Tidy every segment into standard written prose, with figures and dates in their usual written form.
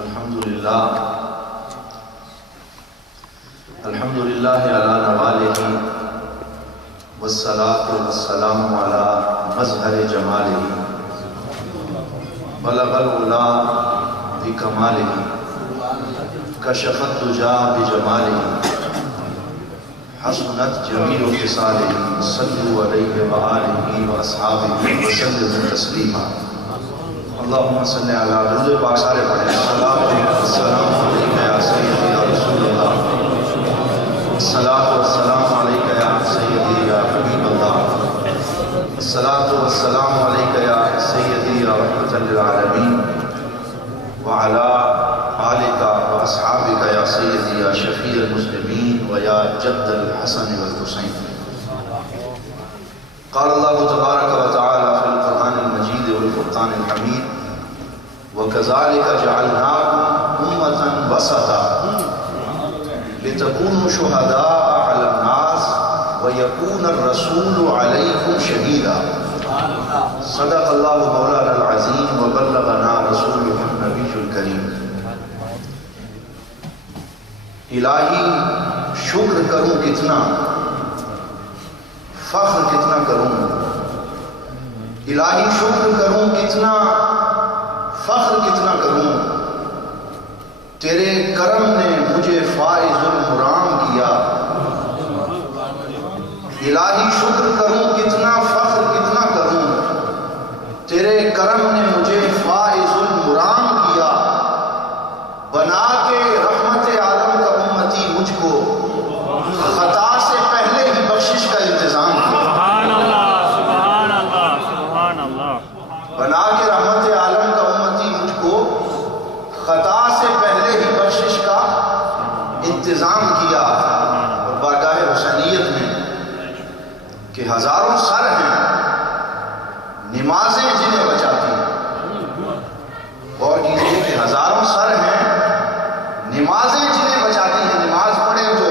الحمدللہ علی نوالہ والصلاة والسلام علی مظہر جمالہ بلغ العلا بکمالہ کشف الدجی بجمالہ حسنت جمیل خصالہ صلوا علیہ وآلہ واصحابہ وسلم تسلیما اللہم صلی علی درود پاک سارے پڑھیں السلام علیکہ یا سیدی یا رسول اللہ الصلاة والسلام علیکہ یا سیدی یا حبیب اللہ الصلاة والسلام علیکہ یا سیدی یا رحمت للعالمین وعلا آلکہ واصحابکہ یا سیدی یا شفیع المسلمین ویا جد الحسن والحسین قال اللہ تبارک و تعالی فی القرآن المجید والفرقان الحمید وَكَذَلِكَ جَعَلْنَاكُمْ أُمَّةً وَسَطًا لِتَكُونُوا شُهَدَاءَ عَلَى النَّاسِ وَيَكُونَ الرَّسُولُ عَلَيْكُمْ شَهِيدًا صدق اللہ مولانا العظیم وبلغنا رسولہ النبی الکریم۔ الہی شکر کروں کتنا، فخر کتنا کروں، الہی شکر کروں کتنا، فخر کتنا کروں، تیرے کرم نے مجھے فائز المرام کیا۔ الہی شکر کروں کتنا، فخر کتنا کروں، تیرے کرم نے مجھے فائز المرام کیا۔ بنا کے رحمت عالم کا امتی مجھ کو خطا سے پہلے ہی بخشش کا انتظام کیا۔ سبحان اللہ، سبحان اللہ، سبحان اللہ۔ بنا کے رحمت عالم کا امتی مجھ کو خطا سے پہلے ہی بخشش کا انتظام کیا۔ اور بارگاہ حسینیت میں کہ ہزاروں سر ہیں نمازیں جنہیں بچاتی ہیں، اور کیجئے کہ ہزاروں سر ہیں نمازیں جنہیں بچاتی ہیں، نماز پڑھیں تو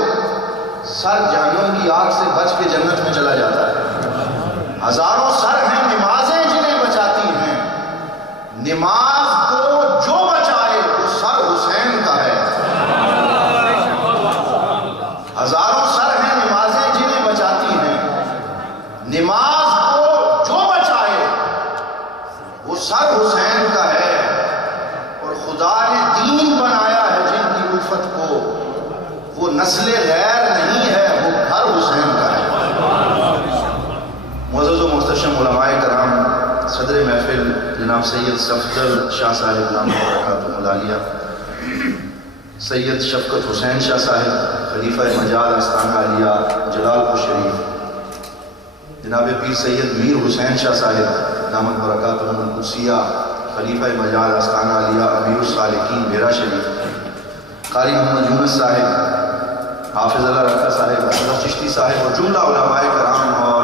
سر جہنم کی آگ سے بچ کے جنت میں چلا جاتا ہے۔ ہزاروں سر ہیں نمازیں جنہیں بچاتی ہیں، نماز کو جو بچائے وہ سر حسین کا ہے۔ ہزاروں سر ہیں نمازیں جنہیں بچاتی ہیں، نماز کو جو بچائے وہ سر حسین کا ہے۔ اور خدا نے دین بنایا ہے جن کی الفت کو، وہ نسل غیر نہیں ہے، وہ گھر حسین کا ہے۔ معزز و محتشم علماء کرام، صدر محفل جناب سید صفدر شاہ صاحب نام برکاتہ العالیہ، سید شفقت حسین شاہ صاحب خلیفہ مجال آستانہ عالیہ جلال پور شریف، جناب پیر سید میر حسین شاہ صاحب دامت برکاتہ القدسیہ خلیفہ مجال آستانہ عالیہ امیر الصالحین بیرا شریف، قاری محمد یونس صاحب، حافظ اللہ رکھا صاحب، اشرف چشتی صاحب اور جملہ علماء کرام، اور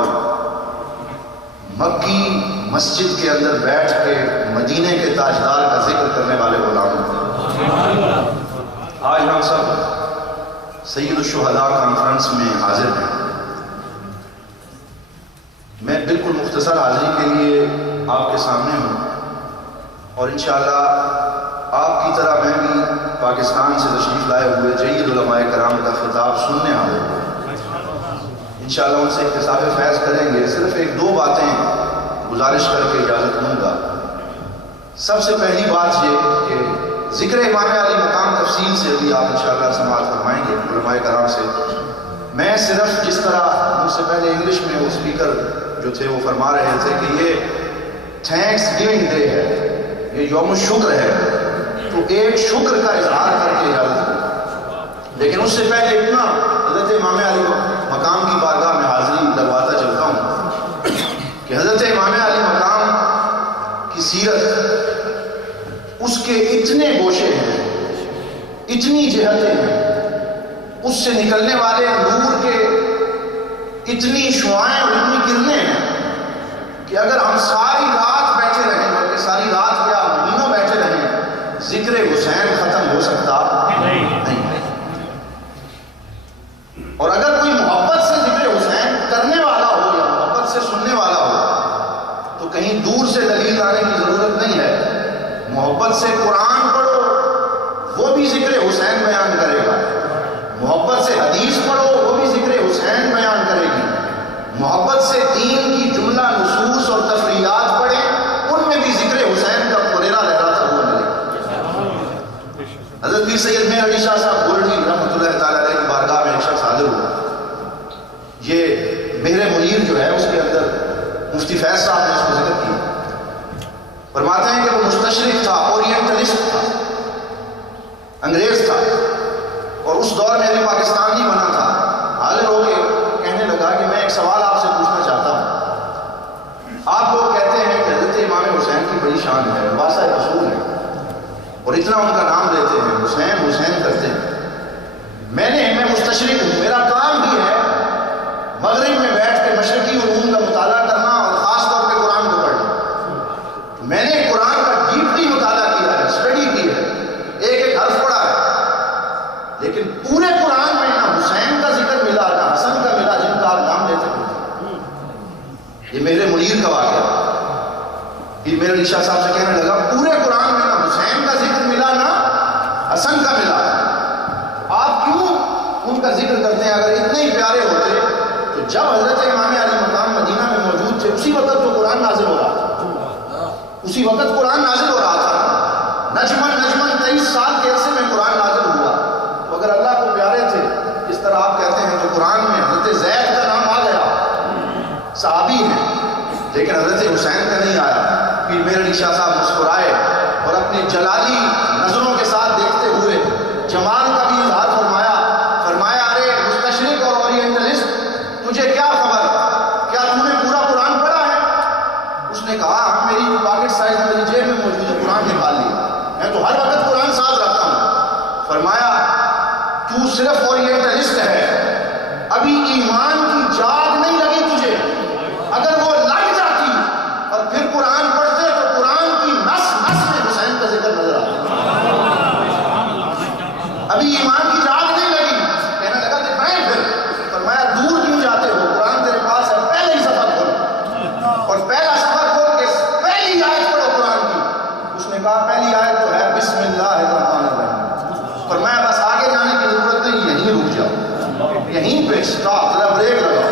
مکی مسجد کے اندر بیٹھ کے مدینے کے تاجدار کا ذکر کرنے والے غلام۔ آج ہم سب سید الشہداء کانفرنس میں حاضر ہیں۔ میں بالکل مختصر حاضری کے لیے آپ کے سامنے ہوں، اور انشاءاللہ آپ کی طرح میں بھی پاکستان سے تشریف لائے ہوئے جید علماء کرام کا خطاب سننے حاضر ہوں۔ انشاءاللہ ان سے اکتساب فیض کریں گے۔ صرف ایک دو باتیں گزارش کر کے اجازت لوں گا۔ سب سے پہلی بات یہ کہ ذکر امام علی مقام تفصیل سے بھی آپ انشاءاللہ سماعت فرمائیں گے علماء کرام سے۔ میں صرف جس طرح مجھ سے پہلے انگلش میں وہ اسپیکر جو تھے وہ فرما رہے تھے کہ یہ تھینکس گیونگ ڈے ہے، یہ یوم شکر ہے، تو ایک شکر کا اظہار کر کے اجازت دوں۔ لیکن اس سے پہلے اتنا حضرت امام علی مقام کی بارگاہ میں حاضری لگواتا چلتا ہوں کہ حضرت امام علی مقام کی سیرت، اس کے اتنے گوشے ہیں، اتنی جہتیں ہیں، اس سے نکلنے والے نور کے اتنی شعائیں اور اتنی کرنیں ہیں کہ اگر ہم ساری رات بیٹھے رہیں، بلکہ ساری رات کیا مہینوں بیٹھے رہیں، ذکر حسین ختم ہو سکتا نہیں۔ اور اگر کوئی محبت سے ذکر حسین کرنے والا ہو یا محبت سے سننے والا ہو تو کہیں دور سے دلیل لانے کی ضرورت نہیں ہے۔ محبت سے قرآن پڑھو، حضرت پیر سید مہر علی شاہ صاحب گولڈی رحمۃ اللہ تعالیٰ علیہ کی بارگاہ میں ایک شخص حاضر ہوا. یہ مہر منیر جو ہے اس کے اندر مفتی فیض صاحب نے اس کو ذکر کیا. فرماتے ہیں کہ وہ مستشرق تھا، اورینٹلسٹ تھا، انگریز تھا، اور اس دور میں ابھی پاکستان نہیں بنا تھا. حاضر ہو کے کہنے لگا کہ میں ایک سوال آپ سے پوچھنا چاہتا ہوں. آپ لوگ کہتے ہیں کہ حضرت امام حسین کی بڑی شان ہے، واسطہ رسول ہے، اور اتنا ان کا نام لیتے ہیں، حسین حسین کرتے ہیں. میں مستشرق ہوں، میرا کام بھی ہے مغرب میں بیٹھ کے مشرقی علوم کا مطالعہ کرنا اور خاص طور پہ قرآن کو پڑھنا. میں نے قرآن کا ڈیپلی مطالعہ کیا ہے، اسٹڈی کی ہے، ایک ایک حرف پڑھا ہے، لیکن پورے قرآن میں نہ حسین کا ذکر ملا نہ حسن کا ملا جن کا آپ نام لیتے ہیں. یہ میرے منیر کا واقعہ. پھر میرے علی شاہ صاحب سے کہنے لگا پورے قرآن میں نہ حسین کا ذکر ملا نہ حسن کا ملا، آپ کیوں ان کا ذکر کرتے ہیں؟ اگر اتنے ہی پیارے ہوتے تو جب حضرت امام علی مقام مدینہ میں موجود تھے اسی وقت تو قرآن نازل ہو رہا تھا، اسی وقت قرآن نازل ہو رہا تھا. نجمن 23 سال کے عرصے میں قرآن نازل ہوا. تو اگر اللہ کو پیارے تھے اس طرح آپ کہتے ہیں تو قرآن میں حضرت زید کا نام آ گیا، صحابی ہیں، لیکن حضرت حسین کا نہیں آیا. پھر میرے علی شاہ صاحب مسکرائے اور اپنی جلالی نظروں کے ساتھ دیکھتے ہوئے جمال کا بھی اظہار فرمایا ارے مستشرق اور اورینٹلسٹ، تجھے کیا خبر، کیا تم نے پورا قرآن پڑھا ہے؟ اس نے کہا میری پاکٹ سائز میری جیب میں موجود ہے، قرآن نکال لیا، میں تو ہر وقت قرآن ساتھ رکھتا ہوں. فرمایا تو صرف اورینٹلسٹ ہے، ابھی ایمان کی جاگ نہیں لگی تجھے. اگر وہ لگ جاتی اور پھر قرآن پڑھتے تو قرآن کی نس نس میں حسین کا ذکر نظر آتا. ابھی ایمان کی جاگ نہیں لگی. کہنے لگا کہ میں پھر فرمایا دور کیوں جاتے ہو، قرآن تیرے پاس ہے، پہلے ہی سفر کھول اور پہلا سفر کھول کے پہلی آیت پڑھو قرآن کی. اس نے کہا پہلی آیت تو ہے بسم اللہ الرحمن الرحیم. فرمایا بس آگے جانے کی ضرورت نہیں، یہیں رک جاؤ، یہیں پہ اسٹاپ، ذرا بریک لگاؤ.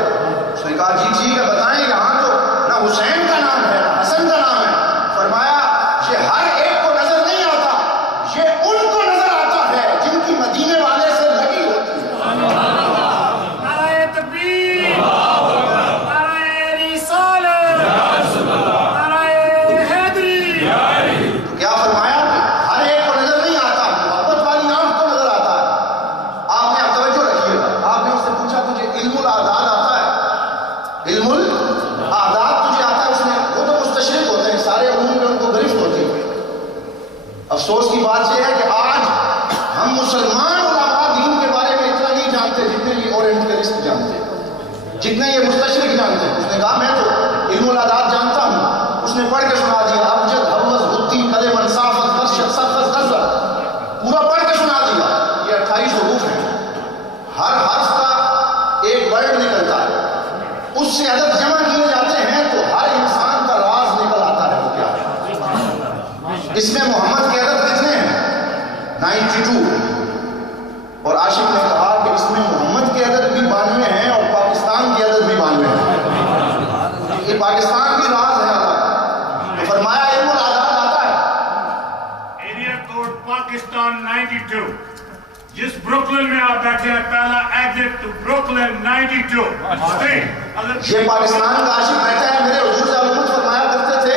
اس نے کہا جی ٹھیک ہے بتائیں، یہاں تو نہ حسین کا نام ہے نہ حسن کا نام ہے. فرمایا یہ ہر ایک کو نظر نہیں آتا، یہ ان کو نظر آتا ہے جن کی مدینے والے سے لگی ہوتی ہے. نعرہ تکبیر، نعرہ رسالت، نعرہ حیدری. تو کیا فرمایا ہر ایک کو نظر نہیں آتا، محبت والی آنکھ کو نظر آتا ہے. آپ نے اب توجہ رکھیے گا، آپ نے اس سے پوچھا تجھے علم الاعداد آتا ہے؟ علم الاعداد تجھے آتا ہے؟ اس نے، وہ تو مستشرق ہوتے ہیں، سارے علوم میں ان کو گرفت ہوتی ہے. افسوس کی بات یہ ہے کہ آج ہم مسلمان علماء دین کے بارے میں اتنا نہیں جانتے جتنے یہ اورینٹلسٹ جانتے ہیں، جتنے یہ مستشرق جانتے ہیں. اس نے کہا میں تو علم الاعداد جانتا ہوں. اس نے پڑھ کے سنا دیا ابجد حوض بتی قلم انصافت فرشت سفت غزل، پورا پڑھ کے سنا دیا. یہ 28 حروف ہیں، ہر حرف کا ایک ورڈ نکلتا ہے، اس سے عدد جمع کیے جاتے ہیں تو ہر انسان کا راز نکل آتا ہے وہ کیا ہے. اس میں محمد کے عدد کتنے ہیں؟ 92. اور عاشق نے کہا کہ اس میں محمد کے عدد بھی 92 ہیں اور پاکستان کے عدد بھی 92 ہیں. یہ پاکستان کی راز ہے اللہ کا. تو فرمایا علم الاعداد آتا ہے. Area code Pakistan 92. جس بروکلن میں آپ بیٹھے ہیں پہلا ایگزٹ تو بروکلن 92 اسٹیٹ. یہ پاکستان کا عاشق بیٹھا ہے. میرے حضور صلی اللہ علیہ وسلم فرمایا کرتے تھے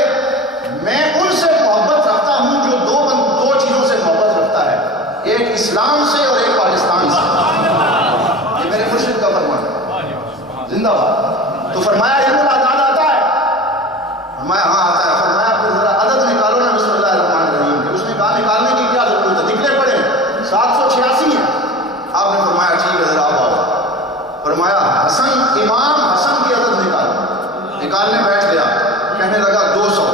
میں ان سے محبت رکھتا ہوں جو دو چیزوں سے محبت رکھتا ہے، ایک اسلام سے اور ایک پاکستان سے. یہ میرے مرشد کا فرمان ہے، زندہ باد. تو فرمایا علم الاعداد آتا ہے؟ فرمایا ہاں آتا ہے. فرمایا پھر ذرا عدد نکالو نا بسم اللہ الرحمن الرحیم. اس نے کہا نکالنے کی کیا ضرورت ہے، نکلے پڑے 786 ہیں. آپ نے فرمایا ٹھیک ہے ذرا آپ آؤ. فرمایا حسن، امام حسن کی عدد نکالو. نکالنے بیٹھ گیا، کہنے لگا 200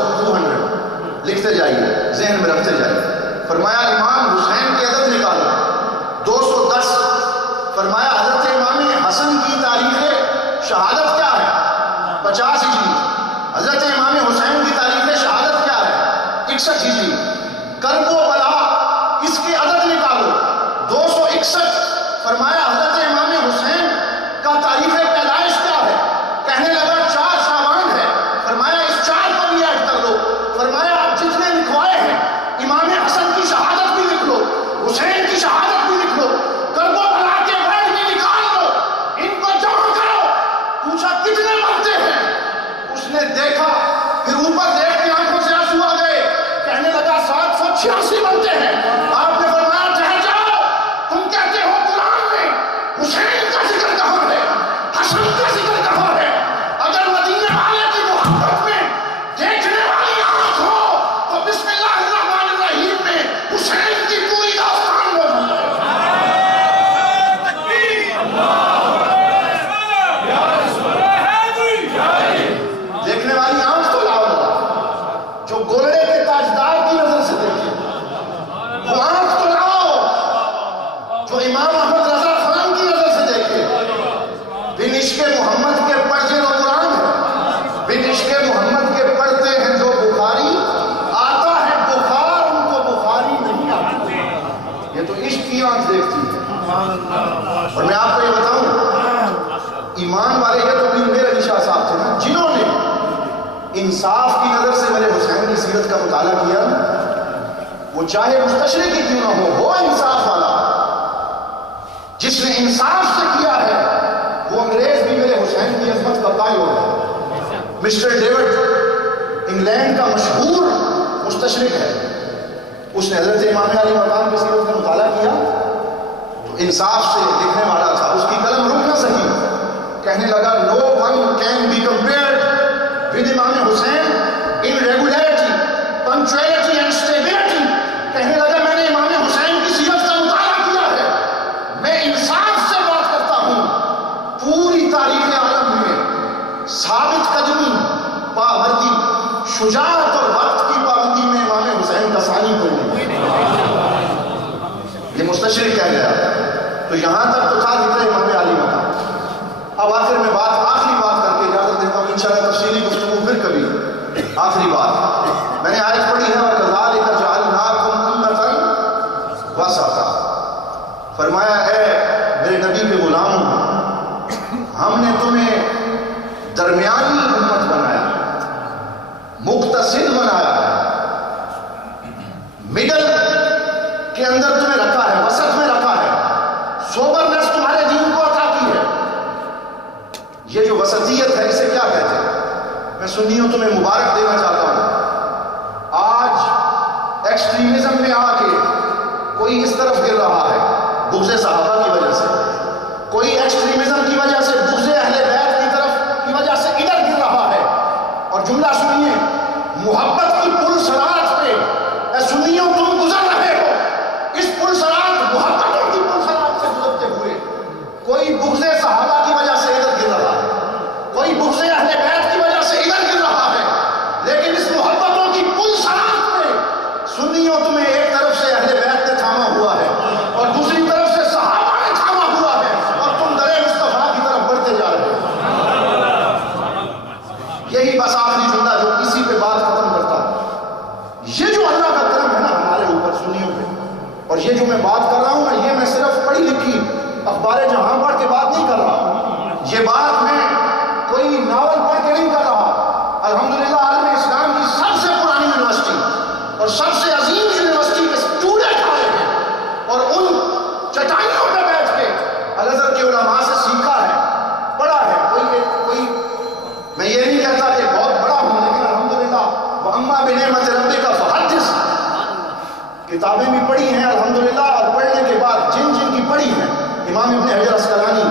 لکھتے جائیے، ذہن میں رکھتے جائیے. فرمایا امام حسین کی عدد نکالو 210. فرمایا حضرت امام حسن کی تاریخ شہادت کیا ہے؟ 50 ہجری. حضرت امام حسین کی تاریخ شہادت کیا ہے؟ 61 ہجری. کرب و بلا اس کی عدد نکالو 261. فرمایا حضرت امام حسین کا تاریخ پیدائش کیا ہے؟ کہنے لگا 4 شعبان ہے. فرمایا اس 4 کو بھی ایڈ کر دو. فرمایا آپ جتنے لکھوائے ہیں امام حسن کی شہادت بھی امام احمد رضا خان کی نظر سے دیکھیں، بن عشق محمد کے پڑھتے تو قرآن ہے، بن عشق محمد کے پڑھتے ہیں جو بخاری، آتا ہے بخار ان کو بخاری نہیں آتا۔ یہ تو عشق کی آنکھ دیکھتی ہے۔ اور میں آپ کو یہ بتاؤں، ایمان والے یہ تو بھی میرے علی شاہ صاحب تھے نا، جنہوں نے انصاف کی نظر سے میرے حسین کی سیرت کا مطالعہ کیا، وہ چاہے مستشرق ہی کیوں نہ ہو انصاف والا، جس نے انصاف سے کیا ہے، وہ انگریز بھی میرے حسین کی عظمت کا قائل ہو گیا۔ مسٹر ڈیوڈ انگلینڈ کا مشہور مستشرق ہے، اس نے حضرت امام علی مقام کی سیرت کا مطالعہ کیا تو انصاف سے لکھنے والا تھا، اس کی قلم رک نہ سکی، کہنے لگا no one can be compared with امام حسین in regularity, punctuality and stability۔ کہنے لگا میں نے امام حسین کی سیرت کا مطالعہ کیا ہے، میں انصاف سے بات کرتا ہوں، پوری تاریخ عالم میں ثابت قدمی، پابندی، شجاعت اور وقت کی پابندی میں امام حسین کا ثانی کوئی نہیں۔ یہ مستشرق کہہ گیا، تو یہاں تک تو تھا ذکر امام علی مقام۔ اب آخر میں آخری بات کر کے اجازت دیتا ہوں، انشاءاللہ تفصیلی گفتگو پھر کبھی۔ آخری بات میں نے آیت پڑھی ہے، وَكَذَلِكَ جَعَلْنَاكُمْ أُمَّةً وَسَطًا، فرمایا اے میرے نبی کے غلاموں، ہم نے تمہیں درمیانی امت بنایا، مقتصد بنایا، مڈل کے اندر تمہیں رکھا ہے، وسط میں رکھا ہے، سوبرنس تمہارے دین کو عطا کی ہے۔ یہ جو وسطیت ہے اسے کیا کہتے ہیں؟ میں سنیوں تمہیں مبارک دینا چاہتا ہوں، آج ایکسٹریمزم میں آ کے کوئی اس طرف گر رہا ہے بغض صحابہ کی وجہ سے، کوئی ایکسٹریمزم کی وجہ سے بغض اہل بیت کی طرف کی وجہ سے ادھر گر رہا ہے، اور جملہ سنیے، محبت کی پل صراط پہ اے سنیوں تم گزر رہے ہو، اس پل صراط محبتوں کی پل صراط سے گزرتے ہوئے کوئی بغض صحابہ کی وجہ سے ادھر گر رہا ہے، کوئی بغض اہل بیت کی وجہ سے ادھر گر رہا ہے، لیکن اس محبتوں کی پل صراط پہ سنیوں تمہیں ایک طرف سے اہل بیت نے تھاما ہوا ہے اور دوسری طرف سے صحابہ نے تھاما ہوا ہے، اور تم درے مصطفیٰ کی طرف بڑھتے جا رہے ہو۔ یہی بس آخری جملہ جو اسی پہ بات ختم کرتا ہوں، یہ جو اللہ کا کرم ہے نا ہمارے اوپر سنیوں پہ، اور یہ جو میں بات کر رہا ہوں نا، یہ میں صرف پڑھی لکھی اخبار جہاں پڑھ کے بات نہیں کر رہا، یہ بات میں کوئی ناول پڑھ کے نہیں کر رہا۔ الحمدللہ عالم اسلام کی سب سے پرانی یونیورسٹی اور سب سے عظیم یونیورسٹی کے اسٹوڈنٹ آئے ہیں اور ان چٹائیوں پہ بیٹھ کے الازہر کے علماء سے سیکھا ہے، پڑھا ہے۔ کوئی میں یہ نہیں کہتا کہ بہت بڑا ہوں، لیکن الحمدللہ وَأَمَّا بِنِعْمَتِ رَبِّكَ فَحَدِّثْ، کتابیں بھی پڑھی ہیں الحمدللہ، اور پڑھنے کے بعد جن کی پڑھی ہیں، امام ابن حجر عسقلانی،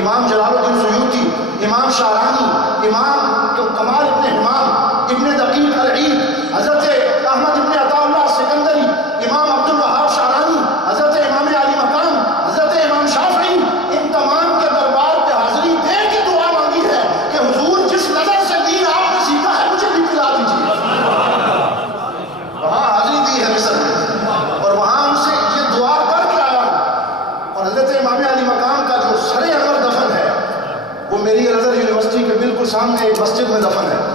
امام جلال الدین سیوطی، امام شارانی، امام کمال ابن حمام، ابن دقیق العید، حضرت احمد ابن عطا اللہ سکندری، امام عبد الوہاب شارانی، حضرت امام علی مقام، حضرت امام شافعی، ان تمام کے دربار پہ حاضری دے کے دعا مانگی ہے کہ حضور جس نظر سے دین آپ نے سیکھا ہے مجھے بھی پلا دیجیے۔ وہاں حاضری دی ہے مصر میں، اور وہاں ان سے یہ دعا کر کے آیا ہوں، اور حضرت امام علی مقام کا جو سر انور دفن ہے وہ میری الازہر یونیورسٹی کے بالکل سامنے ایک مسجد میں دفن ہے۔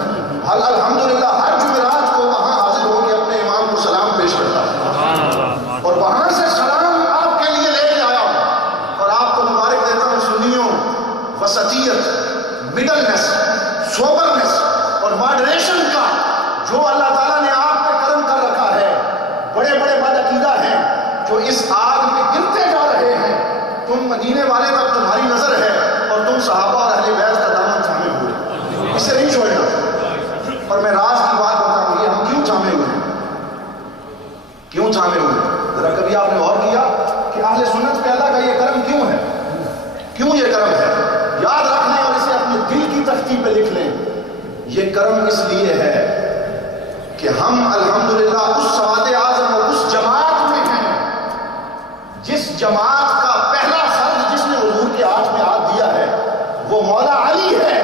الحمدللہ ہر جمعرات کو وہاں حاضر ہو کے اپنے امام کو سلام پیش کرتا ہوں، اور وہاں سے سلام آپ کے لیے لے کے آیا ہوں، اور آپ کو مبارک دیتا ہوں سنیوں، وسطیت، مڈلنس، سوبرنس اور ماڈریشن کا جو اللہ تعالیٰ نے آپ پہ کرم کر رکھا ہے۔ بڑے بڑے بدعقیدہ ہیں جو اس آگ میں گرتے جا رہے ہیں، تم مدینے والے تک تمہاری نظر ہے اور تم صحابہ اور اہل بیت کا دامن تھامے ہوئے، اسے نہیں چھوڑنا۔ اور میں راز کی بات بتاؤں، یہ ہم کیوں تھامے ہوئے ہیں؟ کیوں تھامے ہوئے ہیں؟ ذرا کبھی آپ نے غور کیا کہ اہل سنت پہ اللہ کا یہ کرم کیوں ہے؟ کیوں یہ کرم ہے؟ یاد رکھ لیں اور اسے اپنے دل کی تختی پہ لکھ لیں، یہ کرم اس لیے ہے کہ ہم الحمدللہ اس سواد اعظم اور اس جماعت میں ہیں جس جماعت کا پہلا فرد جس نے حضور کے ہاتھ میں ہاتھ دیا ہے وہ مولا علی ہے،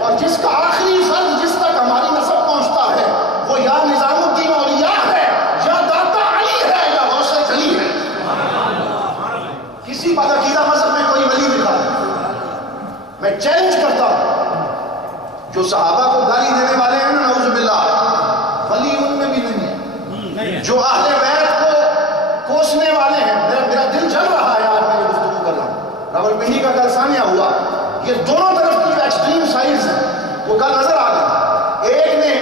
اور جس کا آخری فرد جس تک ہماری نسب پہنچتا ہے وہ یا نظام الدین اولیاء ہے، یا داتا علی ہے، یا غوث جلی ہے۔ کسی کسی بدعقیدہ مذہب میں کوئی ولی دکھا دے، میں چیلنج کرتا ہوں، جو صحابہ کو گالی دینے والے ہیں نا نعوذ باللہ، ولی ان میں بھی نہیں ہے، جو اہل بیت کو کوسنے والے ہیں، میرا دل جل رہا ہے آج میں یہ گفتگو کر رہا ہوں، راولپنڈی کا کل ثانیہ ہوا، یہ دونوں طرف کی جو ایکسٹریم سائڈز ہیں وہ کل نظر آ گئی، ایک نے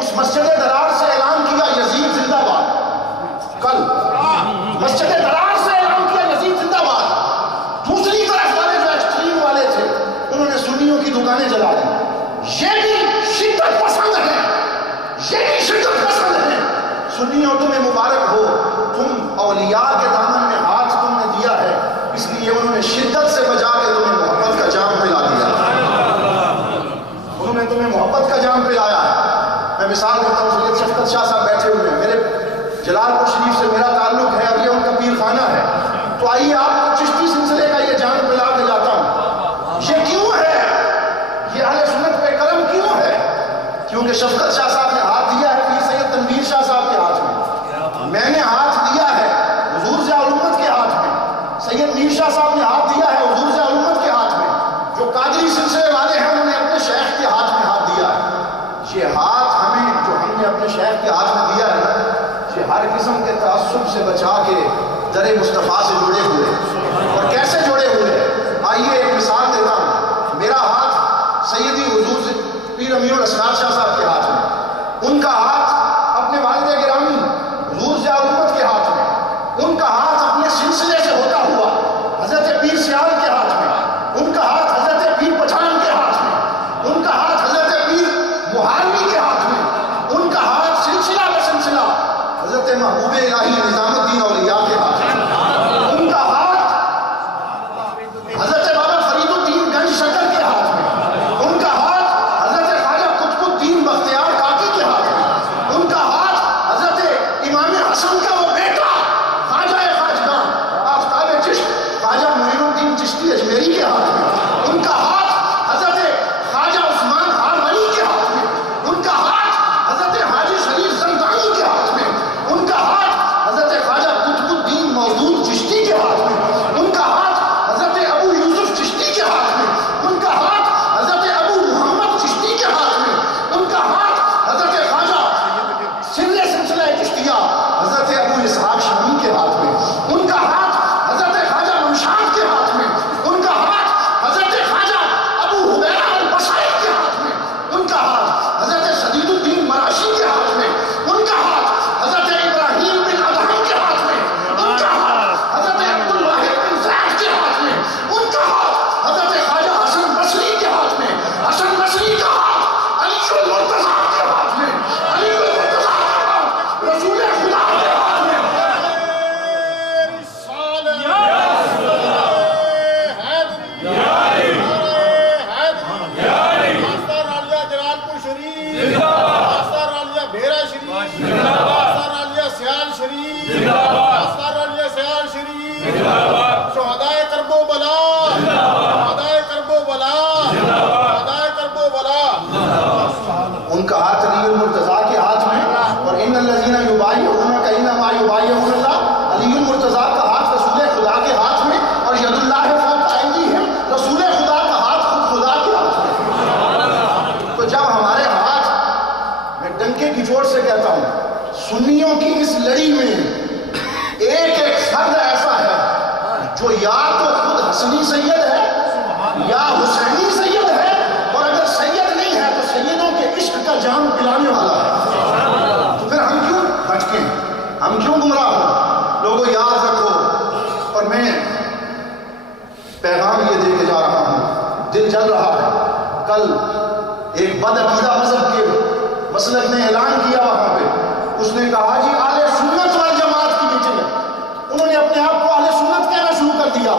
اس مسجد درار سے اعلان کیا یزید زندہ باد، کل مسجد درار سے اعلان کیا یزید زندہ باد، دوسری طرف والے جو ایکسٹریم والے تھے انہوں نے سنیوں کی دکانیں جلا دی، یہ بھی شدت پسند ہیں، یہ بھی شدت پسند ہیں، سنیوں تمہیں مبارک ہو، تم اولیاء کے دامن میں ہاتھ تم نے دیا ہے، اس لیے انہوں نے شدت سے بجا کے تمہیں محبت کا جام پلا دیا، انہوں نے تمہیں محبت کا جام پلایا ہے۔ میں مثال دیتا ہوں، سید شفقت شاہ صاحب بیٹھے ہوئے ہیں، میرے جلال پور شریف سے میرا تعلق ہے، اب یہ ان کا پیر خانہ ہے، تو آئیے آپ کو چشتی سلسلے کا یہ جام پلا کے جاتا ہوں، یہ کیوں ہے، یہ اہل سنت پہ کرم کیوں ہے؟ کیونکہ شفقت شاہ صاحب نے ہاتھ دیا ہے پیر سید تنویر شاہ صاحب کے ہاتھ میں نے ہاتھ دیا ہے حضور ضیاء الامت کے ہاتھ میں، سید میر شاہ صاحب نے ہاتھ دیا ہے حضور ضیاء الامت کے ہاتھ میں، جو قادری سلسلے والے ہیں انہوں نے اپنے شیخ کے ہاتھ میں ہاتھ دیا ہے، یہ ہاتھ ہمیں جو ہم نے اپنے شیخ کے ہاتھ میں دیا ہے یہ ہر قسم کے تعصب سے بچا کے در مصطفیٰ سے جڑے ہوئے، اور کیسے جڑے ہوئے؟ آئیے ایک مثال دیتا ہوں، میرا ہاتھ سیدی حضور پیر امیر الاسرار شاہ صاحب کے ہاتھ میں، ان کا ہاتھ اپنے والد گرامی حضور ضیاء الامت کے ہاتھ میں، ان کا ہاتھ اپنے سلسلے سے ہوتا ہوا حضرت پیر سیال کے ہاتھ میں، ان کا ہاتھ حضرت پیر پٹھان کے ہاتھ میں، ان کا ہاتھ حضرت پیر محالوی کے ہاتھ میں، ان کا ہاتھ سلسلہ بسلسلہ حضرت محبوب الہی نظام الدین اولیاء کے ہاتھ میں، ان کا ہاتھ حضرت بابا فرید الدین گنج شکر کے ہاتھ میں، ان کا ہاتھ حضرت خواجہ قطب الدین بختیار کاکی کے ہاتھ میں، ان کا ہاتھ حضرت امام حسن کا وہ بیٹا خواجہ خواجگاں آفتاب چشت خواجہ معین الدین چشتی اجمیری کے ہاتھ میں، ان کا ہاتھ حضرت خواجہ عثمان خان ولی کے ہاتھ میں، ان کا ہاتھ حضرت حاجی شریف زندانی کے ہاتھ میں، ان کا ہاتھ حضرت خواجہ قطب الدین مودود چشتی کے ہاتھ میں، ان کا ہاتھ حضرت ابو یوسف چشتی کے ہاتھ میں، ان کا ہاتھ حضرت ابو محمد چشتی کے ہاتھ میں، ان کا ہاتھ حضرت خواجہ سلسلہ چشتیہ حضرت ابو اسحاق شامی کے ہاتھ میں، ان کا ہاتھ حضرت خواجہ ممشاد کے ہاتھ میں، ان کا ہاتھ حضرت خواجہ ابو حبیرہ البصری کے ہاتھ میں، ان کا ہاتھ حضرت شدید الدین مراشی کے ہاتھ میں، ان کا ہاتھ حضرت ابراہیم بن ادہم کے ہاتھ میں، ان کا ہاتھ حضرت عبد الواحد بن زید کے ہاتھ میں، ان کا ہاتھ حضرت خواجہ حسن بصری کے ہاتھ میں، حسن بصری کا ہاتھ علی المرتضیٰ کے ہاتھ میں، علی المرتضیٰ کا ہاتھ رسول خدا کے ہاتھ میں، ان کا ہاتھ علی المرتضیٰ کے ہاتھ میں، اور ان الذین یبایعونک انما یبایعون اللہ، علی المرتضیٰ کا ہاتھ رسول خدا کے ہاتھ میں، اور ید اللہ فوق ایدیہم، رسول خدا کا ہاتھ خود خدا کے ہاتھ میں۔ تو جب ہمارے ہاتھ، میں ڈنکے کی جوڑ سے کہتا ہوں، سنیوں کی اس لڑی میں ایک ایک فرد ایسا ہے جو یا تو خود حسنی سید ہے یا حسینی سید ہے، اور اگر سید نہیں ہے تو سیدوں کے عشق کا جام پلانے والا ہے، تو پھر ہم کیوں بھٹکیں، ہم کیوں گمراہ ہوں؟ لوگوں یاد رکھو، اور میں پیغام یہ دے کے جا رہا ہوں، دل جل رہا ہے، کل ایک بد عقیدہ مذہب کے مسلک نے اعلان کیا وہاں پہ، اس نے کہا جی اہل سنت والجماعت کی میٹنگ ہے، انہوں نے اپنے آپ کو اہل سنت کہنا شروع کر دیا،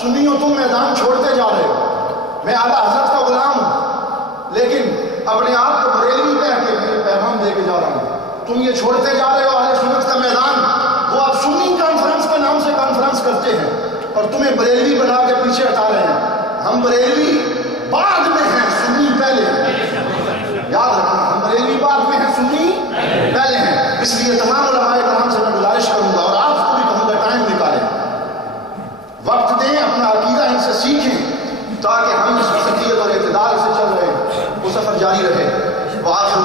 سنیوں تم میدان چھوڑتے جا رہے ہو، میں اعلیٰ حضرت کا غلام ہوں، لیکن اپنے آپ کو بریلوی کہہ کے میں پیغام دے کے جا رہا ہوں، تم یہ چھوڑتے جا رہے ہو اہل سنت کا میدان، وہ آپ سنی کانفرنس کے نام سے کانفرنس کرتے ہیں اور تمہیں بریلوی بنا کے پیچھے ہٹا رہے ہیں، ہم بریلوی بعد میں ہیں، سنی پہلے ہیں، یاد رکھنا، ہم بریلوی بعد میں ہیں، سنی پہلے ہیں، اس لیے تمام علماء کرام سے میں گزارش کروں گا اور آپ کو بھی کہوں گا ٹائم نکالیں، وقت دیں پڑھیں، اپنا عقیدہ ان سے سیکھیں، تاکہ ہم اس وسطیت اور اعتدال سے چل رہے وہ سفر جاری رہے۔ وآخر